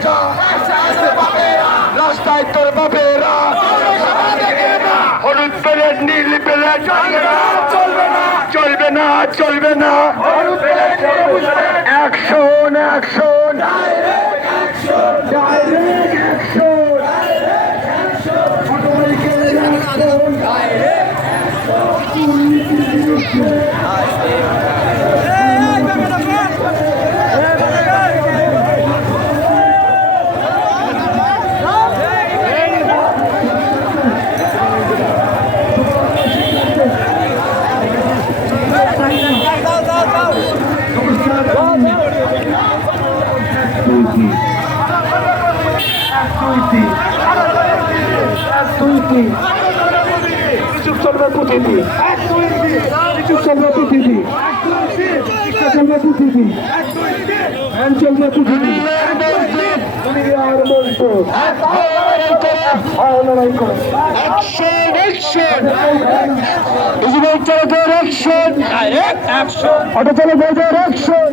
লেখা রাস্তায় তোর বাপেরা। হলুদ পেলেট নীল পেলেট চলবে না চলবে না চলবে না। Action action. ডাইরেক্ট কিছু চলবে প্রতিদিন। কিছু চলবে প্রতিদিন। কিছু চলবে প্রতিদিন। ধ্যান চলবে প্রতিদিন। দুনিয়ার মন্ত্র ডাইরেক্ট অ্যাকশন অটো অ্যাকশন